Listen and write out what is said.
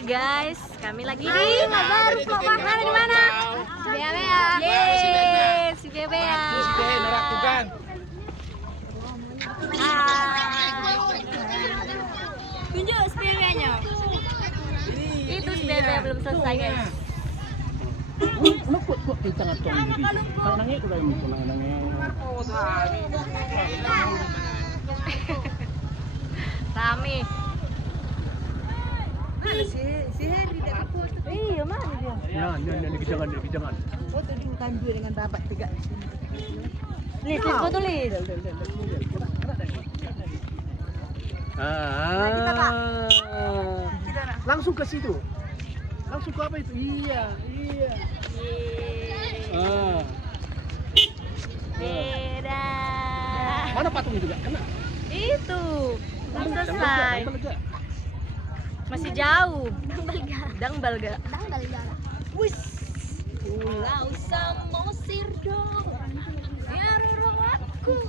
Hai guys, kami lagi di makan di mana? Si Bebea. Yeay, si Bebea. Tunjuk si Bebea-nya. Itu si Bebea belum selesai guys. Kok kita ngatong gitu. Nangis udah itu nangis. Rame. Mana si Heri dah kapur tu? Iya, mana dia? Ya, di jangan. Oh, tadi makan dua dengan babat tiga. Lis, kau tulis. Langsung ke situ. Langsung ke apa itu? Iya. Beda. Mana patung itu gak kena? Itu belum selesai. Masih jauh. Dang balga. Wis. Ulau sama sirdo. Ya rorong aku.